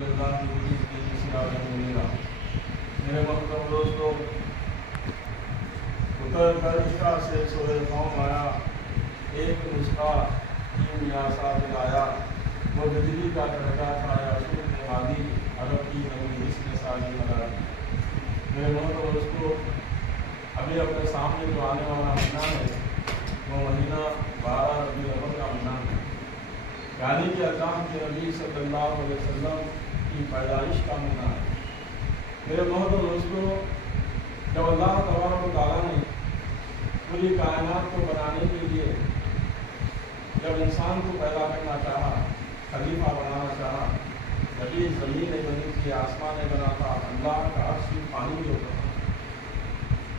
میرے محترم دوستوں، اتر کرشا سے سورہ قوم آیا، ایک نسخہ تین نیاسا دلایا، وہ بجلی کا کڑکا کھایا، سود نے مادی عرب کی نمی اس نے سازی لگائی۔ میرے محترم دوستوں، ابھی اپنے سامنے جو آنے والا مہینہ ہے وہ مہینہ 12 ربیع الاول کا مہینہ ہے، یعنی کہ اللہ کے نبی صلی اللہ علیہ وسلم کی پیدائش کا مہینہ ہے۔ میرے محترم دوستوں، جب اللہ تبارک و تعالیٰ نے پوری کائنات کو بنانے کے لیے جب انسان کو پیدا کرنا چاہا، خلیفہ بنانا چاہا، کبھی زمین نہیں بنی تھی، آسمان نہیں بنا تھا، اللہ کا عرش پانی جو تھا،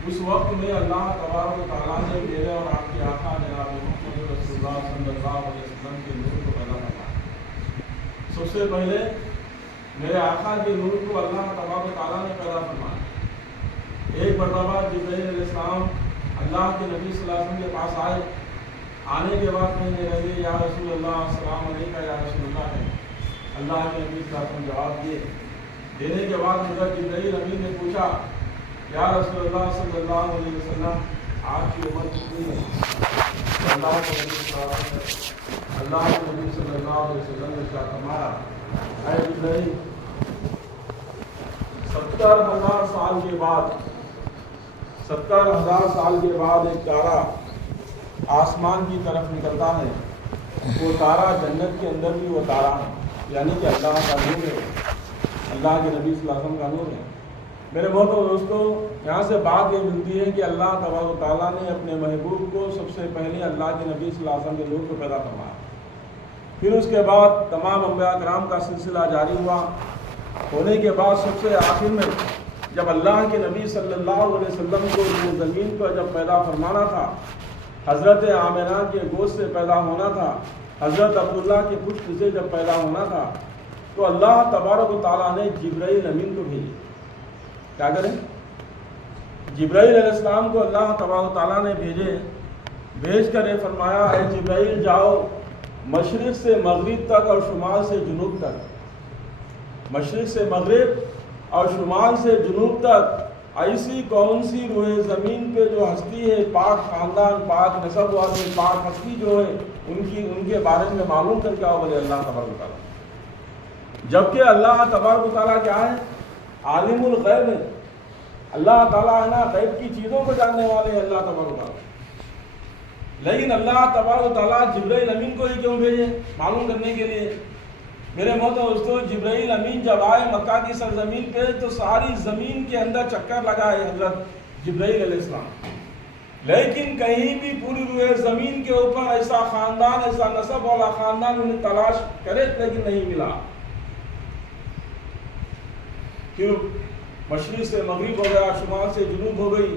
اس وقت میں اللہ تبارک و تعالیٰ نے میرے اور آپ کے آقا جناب محمد رسول اللہ صلی اللہ علیہ وسلم کے نور کو پیدا فرمایا۔ سب سے پہلے میرے آقا کے نور کو اللہ تبارک و تعالیٰ نے پیدا فرمایا۔ ایک مرتبہ جبرائیل علیہ السلام اللہ کے نبی صلی اللہ علیہ وسلم کے پاس آئے، آنے کے بعد کہنے لگے یا رسول اللہ السلام علیکم یا رسول اللہ ہے۔ اللہ کے نبی صلی اللہ علیہ وسلم جواب دینے کے بعد حضرت جبرائیل امین نے پوچھا یا رسول اللہ صلی اللہ علیہ وسلم آپ کی عمر کتنی ہے؟ اللہ کے نبی صلی اللہ علیہ وسلم نے کیا فرمایا، اے جبرائیل 70,000 سال کے بعد 70,000 سال کے بعد ایک تارا آسمان کی طرف نکلتا ہے، وہ تارا جنت کے اندر بھی وہ تارا ہے، یعنی کہ اللہ کا نور ہے، اللہ کے نبی صلی اللہ علیہ وسلم کا نور ہے۔ میرے محترم دوستوں، یہاں سے بات یہ ملتی ہے کہ اللہ تبارک و تعالیٰ نے اپنے محبوب کو سب سے پہلے اللہ کے نبی صلی اللہ علیہ وسلم کے نور کو پیدا فرمایا، پھر اس کے بعد تمام انبیاء کرام کا سلسلہ جاری ہوا، ہونے کے بعد سب سے آخر میں جب اللہ کے نبی صلی اللہ علیہ وسلم کو یہ زمین پر جب پیدا فرمانا تھا، حضرت آمنہ کے گوشت سے پیدا ہونا تھا، حضرت عبداللہ کے پشت سے جب پیدا ہونا تھا، تو اللہ تبارک و تعالیٰ نے جبرائیل امین کو بھیجا۔ کیا کریں؟ جبرائیل علیہ السلام کو اللہ تبارک و تعالیٰ نے بھیج کر یہ فرمایا، اے جبرائیل جاؤ مشرق سے مغرب تک اور شمال سے جنوب تک، مشرق سے مغرب اور شمال سے جنوب تک ایسی کون سی روح زمین پہ جو ہستی ہے، پاک خاندان، پاک نسب والے، پاک ہستی جو ہے، ان کے بارے میں معلوم کر کے آؤ بولے اللہ تبارک و تعالیٰ۔ جبکہ اللہ تبارک و تعالیٰ کیا ہے؟ عالم الغیب ہے، اللہ تعالیٰ ہے نا غیب کی چیزوں کو جاننے والے ہیں اللہ تبارک و تعالیٰ، لیکن اللہ تبارک و تعالیٰ جبرائیل امین کو ہی کیوں بھیجے؟ معلوم کرنے کے لیے۔ میرے محترم دوستوں، جبرائیل امین جب آئے مکہ کی سرزمین پہ تو ساری زمین کے اندر چکر لگائے حضرت جبرائیل علیہ السلام، لیکن کہیں بھی پوری روئے زمین کے اوپر ایسا خاندان، ایسا نسب والا خاندان انہیں تلاش کرے لیکن نہیں ملا۔ کیوں؟ مشرق سے مغرب ہو گیا، شمال سے جنوب ہو گئی،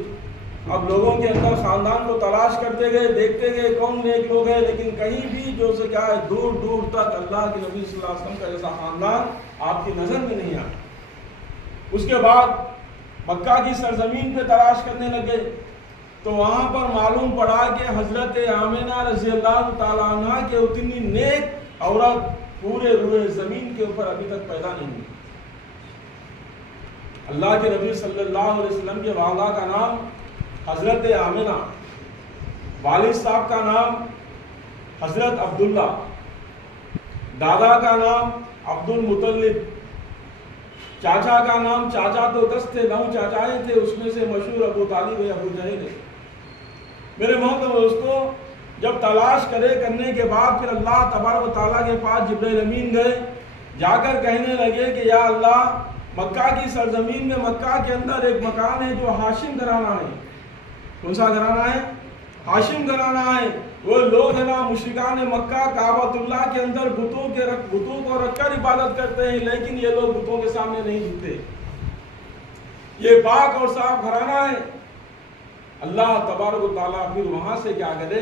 اب لوگوں کے اندر خاندان کو تلاش کرتے گئے، دیکھتے گئے کون نیک لوگ ہیں، لیکن کہیں بھی جو سے کیا ہے دور دور تک اللہ کے نبی صلی اللہ علیہ وسلم کا ایسا خاندان آپ کی نظر میں نہیں آیا۔ اس کے بعد مکہ کی سرزمین پہ تلاش کرنے لگے تو وہاں پر معلوم پڑا کہ حضرت آمنہ رضی اللہ تعالیٰ عنہ کے اتنی نیک عورت پورے روئے زمین کے اوپر ابھی تک پیدا نہیں ہوئی۔ اللہ کے نبی صلی اللہ علیہ وسلم کے والدہ کا نام حضرت آمنہ، والد صاحب کا نام حضرت عبداللہ، دادا کا نام عبد المطلب، چاچا کا نام، چاچا تو 10 تھے، 9 چاچائیں تھے، اس میں سے مشہور ابو طالب ہے، ابو جہل ہے۔ میرے محترم دوستوں، جب تلاش کرنے کے بعد پھر اللہ تبارک و تعالیٰ کے پاس جبرائیل امین گئے، جا کر کہنے لگے کہ یا اللہ مکہ کی سرزمین میں مکہ کے اندر ایک مکان ہے جو ہاشم گھرانہ ہے۔ کون سا گھرانہ ہے؟ ہاشم گھرانہ ہے۔ وہ لوگ ہیں نا مشرکان مکہ کعبۃ اللہ کے اندر بتوں کو رکھ کر عبادت کرتے ہیں، لیکن یہ لوگ بتوں کے سامنے نہیں جھکتے، یہ پاک اور صاف گھرانہ ہے۔ اللہ تبارک و تعالیٰ پھر وہاں سے کیا کرے،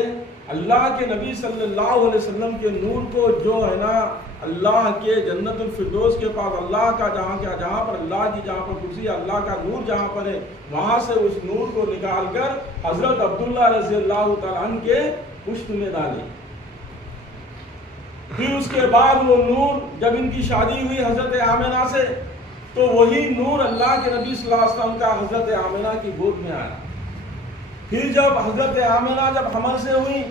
اللہ کے نبی صلی اللہ علیہ وسلم کے نور کو جو ہے نا اللہ کے جنت الفردوس کے پاس اللہ کا جہاں پر اللہ کی جہاں پر کرسی اللہ کا نور جہاں پر ہے، وہاں سے اس نور کو نکال کر حضرت عبداللہ رضی اللہ تعالیٰ عنہ کے پشت میں ڈالے۔ پھر اس کے بعد وہ نور جب ان کی شادی ہوئی حضرت آمنہ سے تو وہی نور اللہ کے نبی صلی اللہ علیہ وسلم کا حضرت آمنہ کی گود میں آیا. پھر جب حضرت آمنہ جب حمل سے ہوئی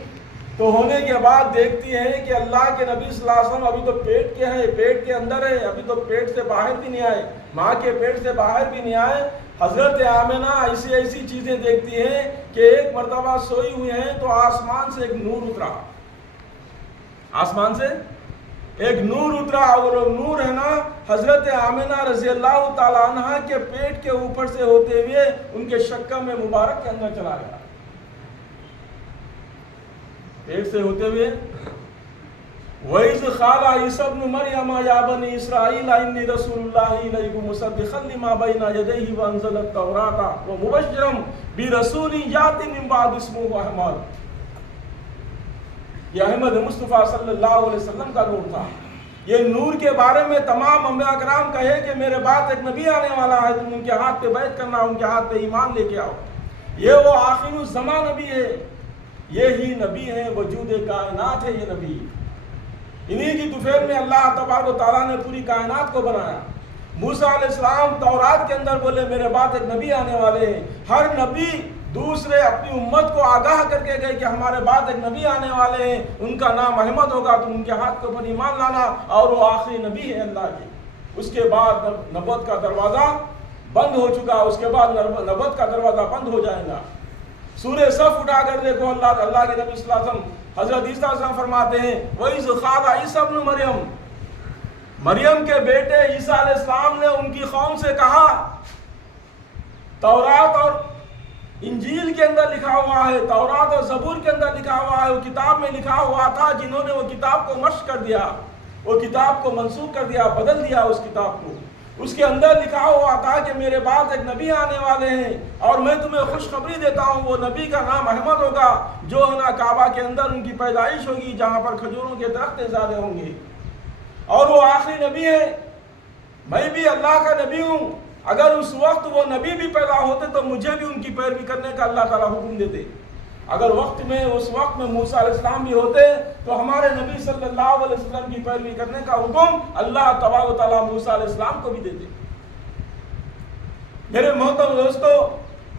تو ہونے کے بعد دیکھتی ہیں کہ اللہ کے نبی صلی اللہ علیہ وسلم ابھی تو پیٹ کے ہیں، پیٹ کے اندر ہے، ابھی تو پیٹ سے باہر بھی نہیں آئے، ماں کے پیٹ سے باہر بھی نہیں آئے. حضرت آمنہ ایسی چیزیں دیکھتی ہیں کہ ایک مرتبہ سوئی ہوئی ہیں تو آسمان سے ایک نور اترا، آسمان سے ایک نور اترا، اور وہ نور ہے نا حضرت آمنہ رضی اللہ تعالیٰ عنہ کے پیٹ کے اوپر سے ہوتے ہوئے ان کے شکم میں مبارک کے اندر چلا گیا. پیٹ سے ہوتے ہوئے وَإِذْ قَالَ عِيسَىٰ ابْنُ مَرْيَمَ يَا بَنِي إِسْرَائِيلَ إِنِّي رَسُولُ اللَّهِ إِلَيْكُمْ مُصَدِّقًا لِمَا بَيْنَ يَدَيْهِ وَأَنزَلَ التَّوْرَاةَ وَمُبَشِّرًا بِرَسُولٍ يَأْتِي مِن بَعْدِي اسْمُهُ أَحْمَدُ. یہ احمد مصطفیٰ صلی اللہ علیہ وسلم کا نور تھا. یہ نور کے بارے میں تمام انبیاء کرام کہے کہ میرے بعد ایک نبی آنے والا ہے، تم ان کے ہاتھ پہ بیعت کرنا، ان کے ہاتھ پہ ایمان لے کے آؤ. یہ وہ آخر الزمان نبی ہے، یہی نبی ہے، وجود کائنات ہے. یہ نبی انہی کی طفیل میں اللہ تبارک و تعالیٰ نے پوری کائنات کو بنایا. موسیٰ علیہ السلام تورات کے اندر بولے میرے بعد ایک نبی آنے والے ہیں. ہر نبی دوسرے اپنی امت کو آگاہ کر کے گئے کہ ہمارے بعد ایک نبی آنے والے ہیں، ان کا نام احمد ہوگا، تم ان کے ہاتھ کے اوپر ایمان لانا، اور وہ آخری نبی ہے اللہ کے. اس کے بعد نبوت کا دروازہ بند ہو چکا، اس کے بعد نبوت کا دروازہ بند ہو جائے گا. سورہ صف اٹھا کر دیکھو، اللہ کے نبی صلی اللہ علیہ وسلم حضرت عیسیٰ علیہ السلام فرماتے ہیں وَإِذْ قَالَ عِيسَىٰ ابْنُ مَرْيَمَ، مریم کے بیٹے عیسیٰ علیہ السلام نے ان کی قوم سے کہا. تورات اور انجیل کے اندر لکھا ہوا ہے، تورات اور زبور کے اندر لکھا ہوا ہے، وہ کتاب میں لکھا ہوا تھا. جنہوں نے وہ کتاب کو مشق کر دیا، وہ کتاب کو منسوخ کر دیا، بدل دیا اس کتاب کو، اس کے اندر لکھا ہوا تھا کہ میرے بعد ایک نبی آنے والے ہیں اور میں تمہیں خوشخبری دیتا ہوں، وہ نبی کا نام احمد ہوگا، جو ہے نا کعبہ کے اندر ان کی پیدائش ہوگی، جہاں پر کھجوروں کے درخت زیادہ ہوں گے، اور وہ آخری نبی ہے. میں بھی اللہ کا نبی ہوں. اگر اس وقت وہ نبی بھی پیدا ہوتے تو مجھے بھی ان کی پیروی کرنے کا اللہ تعالیٰ حکم دیتے. اگر اس وقت میں موسیٰ علیہ السلام بھی ہوتے تو ہمارے نبی صلی اللہ علیہ وسلم کی پیروی کرنے کا حکم اللہ تبارک و تعالیٰ موسیٰ علیہ السلام کو بھی دیتے. میرے محترم دوستو،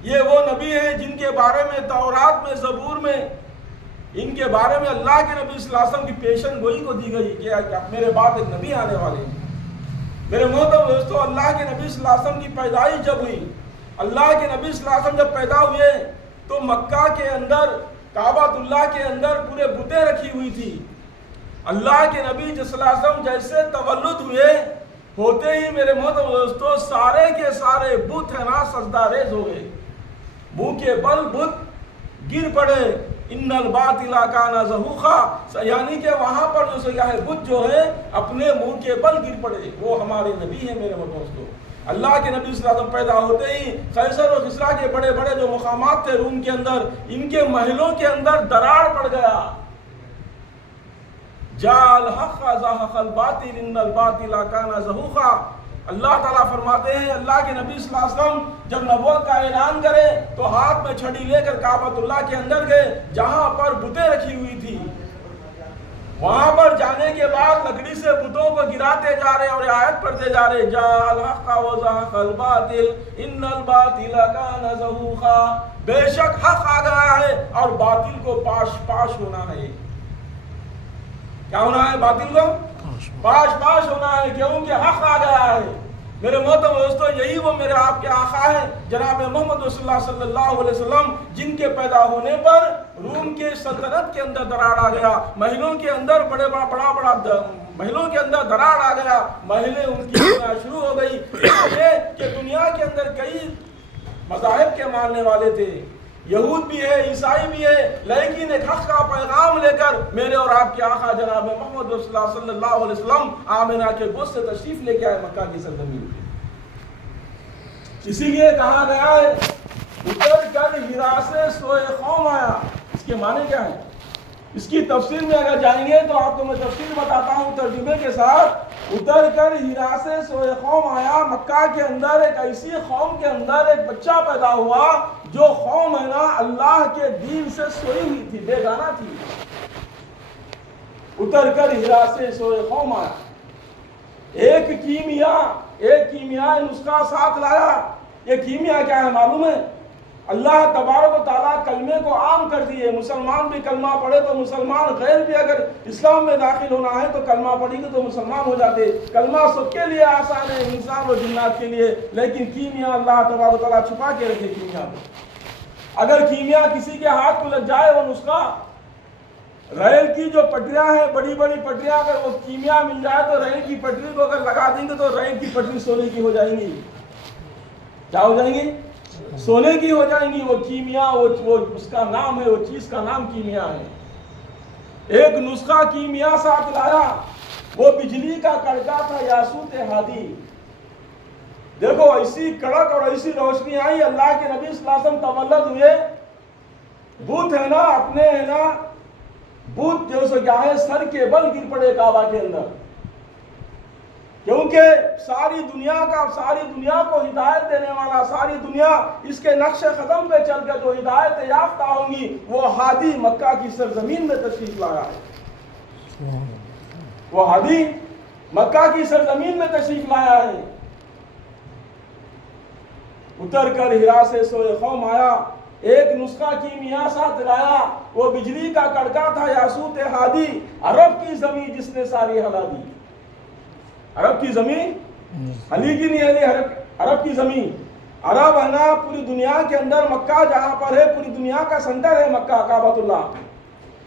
یہ وہ نبی ہیں جن کے بارے میں تورات میں، زبور میں، ان کے بارے میں اللہ کے نبی صلی اللہ علیہ وسلم کی پیشن گوئی کو دی گئی کہ میرے بعد ایک نبی آنے والے ہیں. میرے محترم دوستو، اللہ کے نبی صلی اللہ علیہ وسلم کی پیدائش جب ہوئی، اللہ کے نبی صلی اللہ علیہ وسلم جب پیدا ہوئے تو مکہ کے اندر، کعبۃ اللہ کے اندر پورے بتیں رکھی ہوئی تھی. اللہ کے نبی صلی اللہ علیہ وسلم جیسے تولد ہوئے ہوتے ہی میرے محترم دوستو سارے کے سارے بت ہے نا سجدہ ریز ہو گئے، منہ کے بل بت گر پڑے. ان الباطل کان زہوقا، یعنی کہ وہاں پر جو سیاہ بت جو ہے اپنے منہ کے بل گر پڑے. وہ ہمارے نبی ہیں میرے محترم دوستو. اللہ کے نبی صلی اللہ علیہ وسلم پیدا ہوتے ہی قیصر و کسریٰ کے بڑے بڑے جو مقامات تھے روم کے اندر، ان کے محلوں کے اندر دراڑ پڑ گیا. جاء الحق زهق الباطل ان الباطل کان زہوقا. اللہ تعالیٰ فرماتے ہیں اللہ کے نبی صلی اللہ علیہ وسلم جب نبوت کا اعلان کرے تو ہاتھ میں چھڑی لے کر کعبۃ اللہ کے اندر گئے، جہاں پر بتیں رکھی ہوئی تھی. وہاں پر جانے کے بعد لکڑی سے بتوں کو گراتے جا رہے اور آیت پڑھتے جا رہے، جاء الحق وزهق الباطل ان الباطل کان زہوقا. بے شک حق آ گیا ہے اور باطل کو پاش ہونا ہے. کیا ہونا ہے؟ باطل کو پاش ہونا ہے، کیونکہ حق آ گیا ہے. میرے محترم دوستو، یہی وہ میرے آپ کے آقا ہے جناب محمد رسول اللہ صلی اللہ علیہ وسلم، جن کے پیدا ہونے پر روم کے سلطنت کے اندر دراڑ آ گیا، محلوں کے اندر بڑا محلوں کے اندر دراڑ آ گیا، محلیں ان کی شروع ہو گئی. یہ کہ دنیا کے اندر کئی مذاہب کے ماننے والے تھے، یہود بھی ہے، عیسائی بھی ہے، لیکن ایک حق کا پیغام لے کر میرے اور آپ کے آقا جناب محمد رسول اللہ صلی اللہ علیہ وسلم آمنہ کے گود سے تشریف لے کے آئے مکہ کی سرزمین. اسی لیے کہا گیا ہے اتر کر ہرا سے سوئے قوم آیا. اس کے معنی کیا ہے؟ اس کی تفسیر میں اگر جائیں گے تو آپ کو میں تفسیر بتاتا ہوں ترجمے کے ساتھ. اتر کر ہرا سے سوئے قوم آیا، مکہ کے اندر ایک ایسی قوم کے اندر ایک بچہ پیدا ہوا جو قوم ہے نا اللہ کے دین سے سوئی ہوئی تھی، بے گانہ تھی. اتر کر ہرا سے سوئے قوم آیا. ایک کیمیا نسخہ ساتھ لایا. یہ کیمیا کیا ہے معلوم ہے؟ اللہ تبارک و تعالیٰ کلمے کو عام کر دیے. مسلمان بھی کلمہ پڑھے تو مسلمان، غیر بھی اگر اسلام میں داخل ہونا ہے تو کلمہ پڑھی گے تو مسلمان ہو جاتے. کلمہ سب کے لیے آسان ہے، انسان و جنات کے لیے، لیکن کیمیا اللہ تبارک و تعالیٰ چھپا کے رکھے. کیمیا اگر کیمیا کسی کے ہاتھ کو لگ جائے، وہ نسخہ ریل کی جو پٹریاں ہیں، بڑی بڑی پٹریاں، اگر وہ کیمیا مل جائے تو ریل کی پٹری کو اگر لگا دیں گے تو ریل کی پٹری سونے کی ہو جائیں گی. کیا ہو جائیں گی؟ سونے کی ہو جائیں گی. وہ کیمیا، وہ اس کا نام ہے، وہ چیز کا نام کیمیا ہے. ایک نسخہ کیمیا ساتھ لایا، وہ بجلی کا کڑکا تھا یاسوت ہادی. دیکھو ایسی کڑک اور ایسی روشنی آئی. اللہ کے نبی صلی اللہ علیہ وسلم تولد ہوئے. بت ہے نا، اپنے ہے نا بت جو سو کیا ہے، سر کے بل گر پڑے کعبہ کے اندر. کیونکہ ساری دنیا کو ہدایت دینے والا، ساری دنیا اس کے نقش قدم پہ چل کے جو ہدایت یافتہ ہوں گی، وہ ہادی مکہ کی سرزمین میں تشریف لایا ہے. وہ ہادی مکہ کی سرزمین میں تشریف لایا ہے. اتر کر ہرا سے سوئے قوم آیا. ایک نسخہ کیمیا ساتھ لایا، وہ بجلی کا کڑکا تھا یاسوت ہادی. عرب کی زمین جس نے ساری ہلا دی. عرب کی زمین ہلی کی نہیں ہلی، عرب کی زمین. عرب ہے نا پوری دنیا کے اندر، مکہ جہاں پر ہے پوری دنیا کا سنٹر ہے مکہ، کعبۃ اللہ.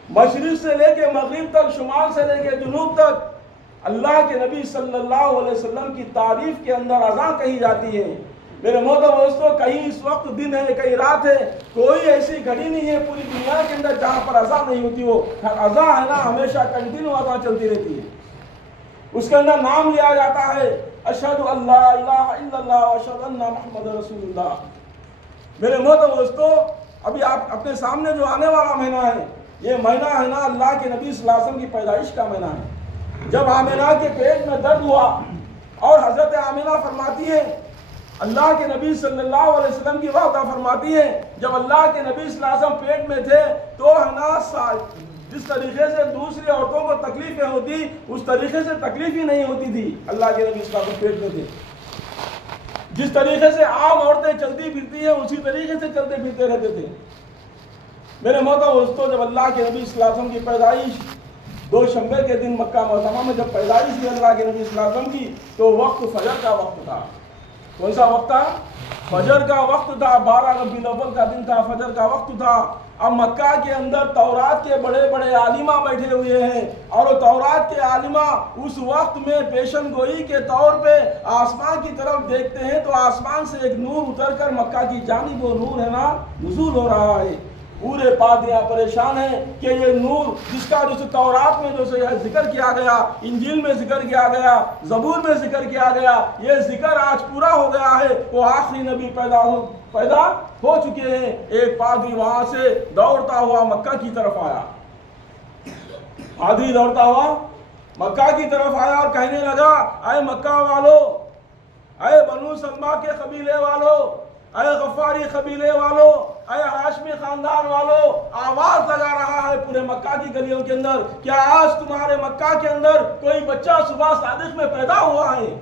مشرق سے لے کے مغرب تک، شمال سے لے کے جنوب تک اللہ کے نبی صلی اللہ علیہ وسلم کی تعریف کے اندر اذان کہی جاتی ہے. میرے محترم دوستو، کہیں اس وقت دن ہے، کہیں رات ہے، کوئی ایسی گھڑی نہیں ہے پوری دنیا کے اندر جہاں پر اذان نہیں ہوتی. وہ اذان ہے نا ہمیشہ کنٹینیو اذان چلتی رہتی ہے. اس کے اندر نام لیا جاتا ہے، اشہد ان لا الہ الا اللہ و اشہد ان محمد رسول اللہ. میرے محترم دوستو، ابھی آپ اپنے سامنے جو آنے والا مہینہ ہے، یہ مہینہ ہے نا اللہ کے نبی صلی اللہ علیہ وسلم کی پیدائش کا مہینہ ہے. جب آمنہ کے پیٹ میں درد ہوا اور حضرت آمنہ فرماتی ہے، اللہ کے نبی صلی اللہ علیہ وسلم کی وعدہ فرماتی ہے، جب اللہ کے نبی صلی اللہ علیہ وسلم پیٹ میں تھے تو ہے نا جس طریقے سے دوسری عورتوں کو تکلیفیں ہوتی، اس طریقے سے تکلیف ہی نہیں ہوتی تھی. اللہ کے نبی صلی اللہ علیہ وسلم پیٹ میں تھے. جس طریقے سے عام عورتیں چلتی پھرتی ہیں اسی طریقے سے چلتے پھرتے رہتے تھے. میرے محترم دوستو، جب اللہ کے نبی صلی اللہ علیہ وسلم کی پیدائش دوشنبے کے دن مکہ معظمہ میں جب پیدائش ہوئی اللہ کے نبی صلی اللہ علیہ وسلم کی، تو وقت فجر کا وقت تھا. کون سا وقت تھا؟ فجر کا وقت تھا. 12 ربیع الاول کا دن تھا، فجر کا وقت تھا. اب مکہ کے اندر تورات کے بڑے بڑے عالمہ بیٹھے ہوئے ہیں، اور وہ تورات کے عالمہ اس وقت میں پیشن گوئی کے طور پہ آسمان کی طرف دیکھتے ہیں تو آسمان سے ایک نور اتر کر مکہ کی جانب وہ نور ہے نا نزول ہو رہا ہے. پورے پادریاں پریشان ہیں کہ یہ نور جس کا جو تورات میں جو ذکر کیا گیا، انجیل میں ذکر کیا گیا، زبور میں ذکر کیا گیا، یہ ذکر آج پورا ہو گیا ہے. وہ آخری نبی پیدا ہو چکے ہیں. ایک پادری وہاں سے دوڑتا ہوا مکہ کی طرف آیا. پادری دوڑتا ہوا مکہ کی طرف آیا اور کہنے لگا، اے مکہ والو، اے بنو سلمہ کے قبیلے والو، اے غفاری قبیلے والو، اے ہاشمی خاندان والو، آواز لگا رہا ہے پورے مکہ کی گلیوں کے اندر، کیا آج تمہارے مکہ کے اندر کوئی بچہ صبح صادق میں پیدا ہوا ہے؟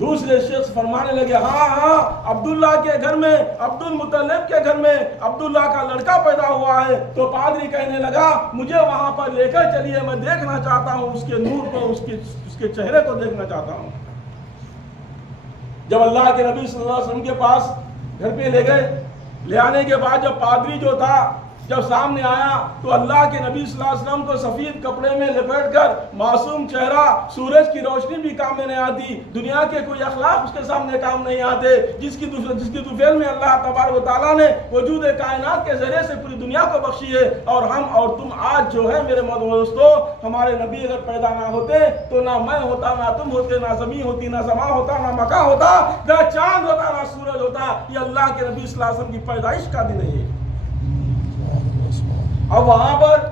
دوسرے شخص فرمانے لگے، ہاں عبداللہ کے گھر میں، عبد المطلب کے گھر میں عبداللہ کا لڑکا پیدا ہوا ہے. تو پادری کہنے لگا، مجھے وہاں پر لے کر چلیے، میں دیکھنا چاہتا ہوں اس کے نور کو، اس کے چہرے کو دیکھنا چاہتا ہوں. جب اللہ کے نبی صلی اللہ علیہ وسلم کے پاس گھر پہ لے گئے، لے آنے کے بعد جب پادری جو تھا جب سامنے آیا تو اللہ کے نبی صلی اللہ علیہ وسلم کو سفید کپڑے میں لپیٹ کر معصوم چہرہ، سورج کی روشنی بھی کام میں نہیں آتی، دنیا کے کوئی اخلاق اس کے سامنے کام نہیں آتے، جس کی طفیل میں اللہ تبارک و تعالیٰ نے وجود کائنات کے ذریعے سے پوری دنیا کو بخشی ہے. اور ہم اور تم آج جو ہے میرے دوستو، ہمارے نبی اگر پیدا نہ ہوتے تو نہ میں ہوتا، نہ تم ہوتے، نہ زمین ہوتی، نہ سما ہوتا، نہ مکہ ہوتا، نہ چاند ہوتا، نہ سورج ہوتا. یہ اللہ کے نبی صلی اللہ علیہ وسلم کی پیدائش کا دن ہے. اب وہاں پر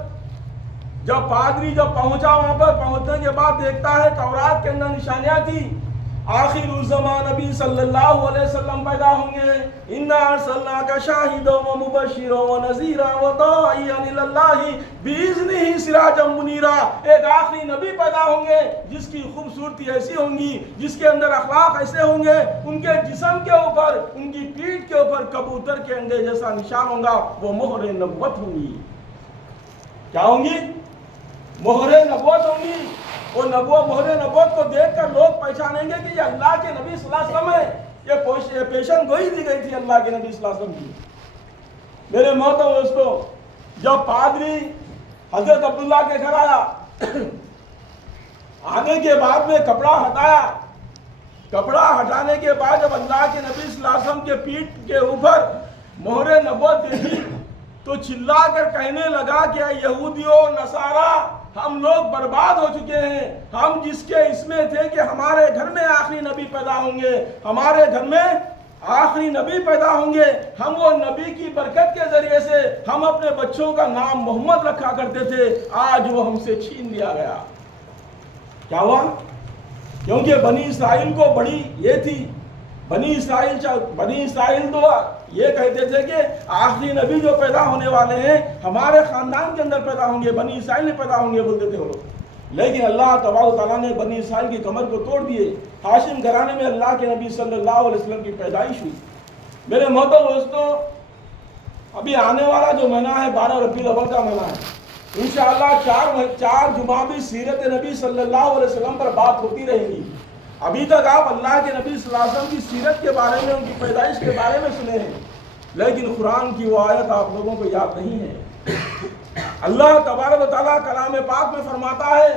جب پادری جب پہنچا، وہاں پر پہنچنے کے بعد دیکھتا ہے تورات کے اندر نشانیاں تھی آخر الزمان نبی صلی اللہ علیہ وسلم پیدا ہوں گے. انا ارسلناک شاہدا ومبشرا ونذیرا وداعیا الی اللہ باذنہ سراجا منیرا. ایک آخری نبی پیدا ہوں گے جس کی خوبصورتی ایسی ہوں گی, جس کے اندر اخلاق ایسے ہوں گے, ان کے جسم کے اوپر, ان کی پیٹھ کے اوپر کبوتر کے انڈے جیسا نشان ہوگا. وہ مہر نبوت ہوں گی. کیا ہوں گی؟ مہر نبوت ہوں گی. وہ مہر نبوت کو دیکھ کر لوگ پہچانیں گے کہ یہ اللہ کے نبی صلی اللہ علیہ وسلم ہے. یہ پیشن گوئی دی گئی تھی اللہ کے نبی صلی اللہ علیہ وسلم کی. میرے محترم دوستو, جب پادری حضرت عبداللہ کے گھر آیا, آنے کے بعد میں کپڑا ہٹایا. کپڑا ہٹانے کے بعد جب اللہ کے نبی صلی اللہ علیہ وسلم کے پیٹھ کے اوپر مہر نبوت دیکھی تو چلا کر کہنے لگا کہ یہودیوں نصارا, ہم لوگ برباد ہو چکے ہیں. ہم جس کے اس میں تھے کہ ہمارے گھر میں آخری نبی پیدا ہوں گے, ہمارے گھر میں آخری نبی پیدا ہوں گے, ہم وہ نبی کی برکت کے ذریعے سے ہم اپنے بچوں کا نام محمد رکھا کرتے تھے, آج وہ ہم سے چھین لیا گیا. کیا ہوا؟ کیونکہ بنی اسرائیل کو بڑی یہ تھی. بنی اسرائیل تو یہ کہتے تھے کہ آخری نبی جو پیدا ہونے والے ہیں ہمارے خاندان کے اندر پیدا ہوں گے, بنی اسرائیل میں پیدا ہوں گے بولتے تھے وہ لوگ. لیکن اللہ تبارک و تعالیٰ نے بنی اسرائیل کی کمر کو توڑ دیے. ہاشم گھرانے میں اللہ کے نبی صلی اللہ علیہ وسلم کی پیدائش ہوئی. میرے محترم دوستو, ابھی آنے والا جو مہینہ ہے 12 ربیع الاول کا مہینہ ہے. انشاءاللہ 4 جمعہ بھی سیرت نبی صلی اللہ علیہ وسلم پر بات ہوتی رہے گی. ابھی تک آپ اللہ کے نبی صلی اللہ علیہ وسلم کی سیرت کے بارے میں, ان کی پیدائش کے بارے میں سنے ہیں, لیکن قرآن کی وہ آیت آپ لوگوں کو یاد نہیں ہے. اللہ تبارک و تعالیٰ کلام پاک میں فرماتا ہے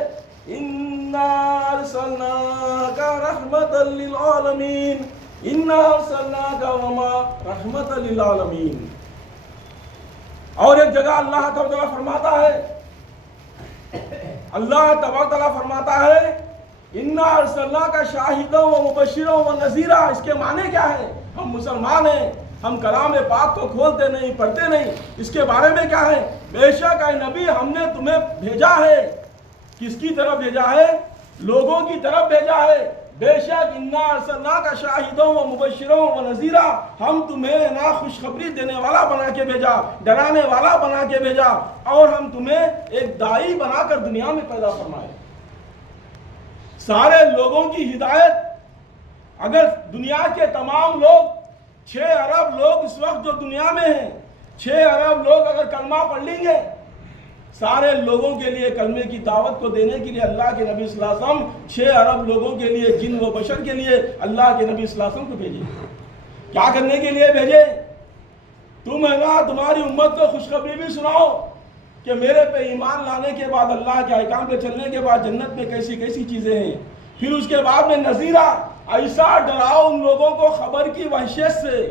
اِنَّا أَرْسَلْنَاكَ رَحْمَةً لِلْعَالَمِينَ, اِنَّا أَرْسَلْنَاكَ وَمَا رَحْمَةً لِلْعَالَمِينَ. اور ایک جگہ اللہ تبارک و تعالیٰ فرماتا ہے, اللہ تبارک و تعالیٰ فرماتا ہے اِنَّا أَرْسَلْنَاكَ شَاهِدًا وَمُبَشِّرًا وَنَذِيرًا. اس کے معنی کیا ہے؟ ہم مسلمان ہیں, ہم کلام پاک کو کھولتے نہیں, پڑھتے نہیں. اس کے بارے میں کیا ہے؟ بے شک اے نبی ہم نے تمہیں بھیجا ہے. کس کی طرف بھیجا ہے؟ لوگوں کی طرف بھیجا ہے. بے شک اِنَّا أَرْسَلْنَاكَ شَاهِدًا وَمُبَشِّرًا وَنَذِيرًا, ہم تمہیں نا خوشخبری دینے والا بنا کے بھیجا, ڈرانے والا بنا کے بھیجا, اور ہم تمہیں ایک داعی بنا کر دنیا میں پیدا فرمائے. سارے لوگوں کی ہدایت, اگر دنیا کے تمام لوگ 6 ارب لوگ اس وقت جو دنیا میں ہیں, 6 ارب لوگ اگر کلمہ پڑھ لیں گے, سارے لوگوں کے لیے کلمے کی دعوت کو دینے کے لیے اللہ کے نبی صلی اللہ علیہ وسلم 6 ارب لوگوں کے لیے, جن و بشر کے لیے اللہ کے نبی صلی اللہ علیہ وسلم کو بھیجے. کیا کرنے کے لیے بھیجے؟ تم ہے نا تمہاری امت کو خوشخبری بھی سناؤ کہ میرے پہ ایمان لانے کے بعد, اللہ کے احکام پہ چلنے کے بعد جنت میں کیسی کیسی چیزیں ہیں. پھر اس کے بعد میں نذیرہ, ایسا ڈراؤ ان لوگوں کو خبر کی وحشت سے,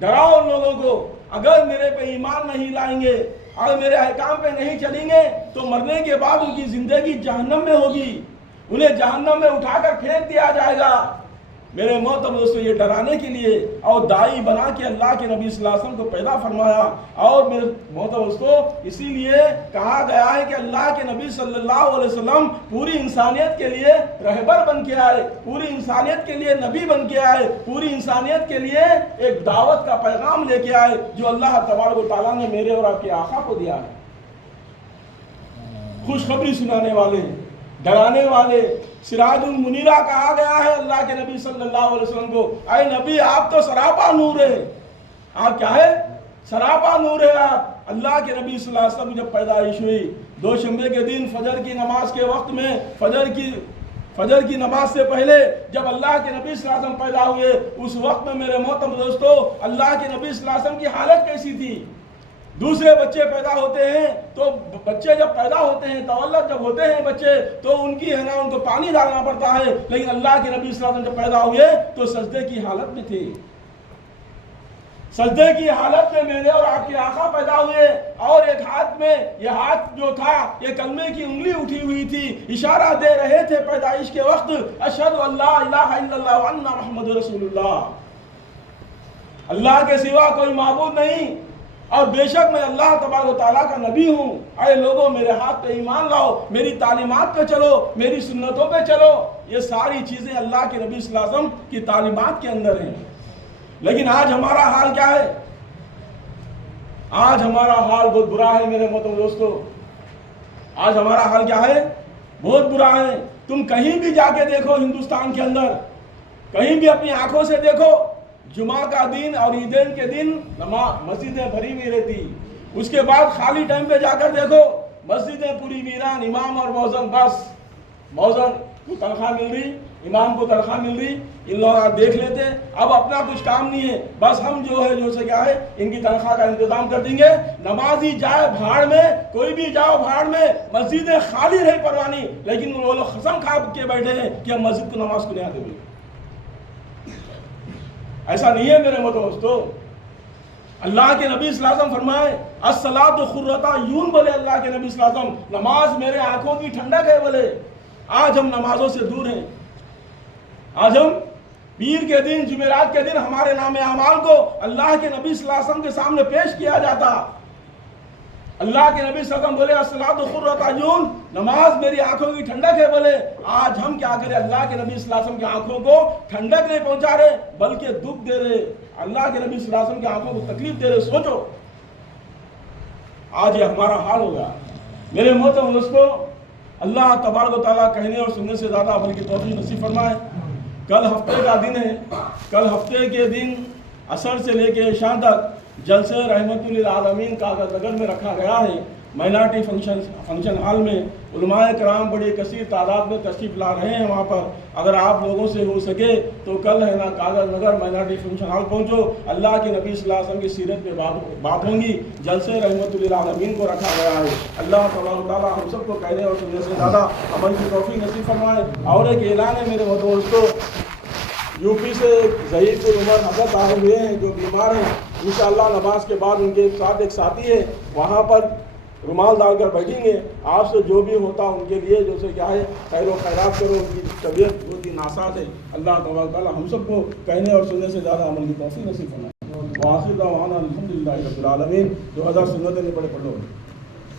ڈراؤ ان لوگوں کو. اگر میرے پہ ایمان نہیں لائیں گے, اگر میرے احکام پہ نہیں چلیں گے تو مرنے کے بعد ان کی زندگی جہنم میں ہوگی, انہیں جہنم میں اٹھا کر پھینک دیا جائے گا. میرے محترم دوستو, یہ ڈرانے کے لیے اور داعی بنا کے اللہ کے نبی صلی اللہ علیہ وسلم کو پیدا فرمایا. اور میرے محترم دوستو, اسی لیے کہا گیا ہے کہ اللہ کے نبی صلی اللہ علیہ وسلم پوری انسانیت کے لیے رہبر بن کے آئے, پوری انسانیت کے لیے نبی بن کے آئے, پوری انسانیت کے لیے ایک دعوت کا پیغام لے کے آئے جو اللہ تبارک و تعالیٰ نے میرے اور آپ کے آقا کو دیا ہے. خوشخبری سنانے والے, ڈرانے والے, سراج المنیرہ کہا گیا ہے اللہ کے نبی صلی اللہ علیہ وسلم کو. اے نبی آپ تو سراپا نور ہے. آپ کیا ہے؟ سراپا نور ہے آپ. اللہ کے نبی صلی اللہ علیہ وسلم جب پیدائش ہوئی, دوشنبے کے دن فجر کی نماز کے وقت میں, فجر کی نماز سے پہلے جب اللہ کے نبی صلی اللہ علیہ وسلم پیدا ہوئے, اس وقت میں میرے محترم دوستو اللہ کے نبی صلی اللہ علیہ وسلم کی حالت کیسی تھی؟ دوسرے بچے پیدا ہوتے ہیں تو بچے جب پیدا ہوتے ہیں, تولد جب ہوتے ہیں بچے, تو ان کی ہے نا ان کو پانی ڈالنا پڑتا ہے. لیکن اللہ کے نبی صلی اللہ علیہ وسلم جب پیدا ہوئے تو سجدے کی حالت میں تھے. سجدے کی حالت میں میرے اور آپ کے آقا پیدا ہوئے, اور ایک ہاتھ میں, یہ ہاتھ جو تھا یہ کلمے کی انگلی اٹھی ہوئی تھی, اشارہ دے رہے تھے پیدائش کے وقت, اشہد ان لا الہ الا اللہ وان محمد رسول اللہ, اللہ کے سوا کوئی معبود نہیں, اور بے شک میں اللہ تبارک و تعالیٰ کا نبی ہوں. اے لوگوں میرے ہاتھ پہ ایمان لاؤ, میری تعلیمات پہ چلو, میری سنتوں پہ چلو. یہ ساری چیزیں اللہ کے نبی صلی اللہ علیہ وسلم کی تعلیمات کے اندر ہیں. لیکن آج ہمارا حال کیا ہے؟ آج ہمارا حال بہت برا ہے میرے محترم دوستو. آج ہمارا حال کیا ہے؟ بہت برا ہے. تم کہیں بھی جا کے دیکھو ہندوستان کے اندر، کہیں بھی اپنی آنکھوں سے دیکھو، جمعہ کا دن اور عیدین کے دن مسجدیں بھری ہوئی رہتی. اس کے بعد خالی ٹائم پہ جا کر دیکھو مسجدیں پوری ویران، امام اور مؤذن بس. مؤذن کو تنخواہ مل رہی، امام کو تنخواہ مل رہی، ان لوگ دیکھ لیتے، اب اپنا کچھ کام نہیں ہے، بس ہم جو ہے جو سے کیا ہے ان کی تنخواہ کا انتظام کر دیں گے. نمازی جائے بھاڑ میں، کوئی بھی جاؤ بھاڑ میں، مسجدیں خالی رہی پرواہ نہیں، لیکن وہ لوگ قسم کھا کے بیٹھے ہیں کہ ہم مسجد کو نماز کو نہیں آتے. ایسا نہیں ہے میرے دوستو. اللہ کے نبی صلی اللہ علیہ وسلم فرمائے الصلاۃ خرۃ اعین، بولے اللہ کے نبی صلی اللہ علیہ وسلم، نماز میرے آنکھوں کی ٹھنڈک ہے. بولے آج ہم نمازوں سے دور ہیں. آج ہم پیر کے دن، جمعرات کے دن ہمارے نام اعمال کو اللہ کے نبی صلی اللہ علیہ وسلم کے سامنے پیش کیا جاتا. اللہ کے نبی صلی اللہ علیہ وسلم بولے الصلاۃ خرۃ اعین، نماز میری آنکھوں کی ٹھنڈک ہے. بولے آج ہم کیا کریں؟ اللہ کے نبی صلی اللہ علیہ وسلم کی آنکھوں کو ٹھنڈک نہیں پہنچا رہے بلکہ دکھ دے رہے. اللہ کے نبی صلی اللہ علیہ وسلم کی آنکھوں کو تکلیف دے رہے. سوچو آج یہ ہمارا حال ہوگا. میرے محترم دوستو، اللہ تبارک و تعالیٰ کہنے اور سننے سے زیادہ عمل کی توفیق نصیب فرمائے. کل ہفتے کا دن ہے. کل ہفتے کے دن عصر سے لے کے عشاء تک جلسے رحمت للعالمین کاغذ نگر میں رکھا گیا ہے. مائنارٹی فنکشن ہال میں علماء کرام بڑی کثیر تعداد میں تشریف لا رہے ہیں. وہاں پر اگر آپ لوگوں سے ہو سکے تو کل ہے نا کاغذ نگر مائنارٹی فنکشن ہال پہنچو. اللہ کے نبی صلی اللہ علیہ وسلم کی سیرت پہ بات ہوں گی. جلسے رحمت للعالمین کو رکھا گیا ہے. اللہ تبارک و تعالیٰ ہم سب کو کہنے اور سننے سے زیادہ عمل کی توفیق نصیب فرمائے. اور ایک اعلان ہے میرے دوستوں، یو پی سے ضعیف العمر حضرت آئے ہوئے ہیں جو بیمار ہیں. انشاءاللہ نماز کے بعد ان کے ساتھ ایک ساتھی ہے، وہاں پر رومال ڈال کر بیٹھیں گے. آپ سے جو بھی ہوتا ان کے لیے جو سے کیا ہے خیر و خیرات کرو. ان کی طبیعت بہت ہی ناساز ہے. اللہ تبارک و تعالیٰ ہم سب کو کہنے اور سننے سے زیادہ عمل کی توفیق نصیب فرمائے. وآخر دعوانا الحمدللہ رب العالمین. 2000 سنتیں نہیں پڑھ لو.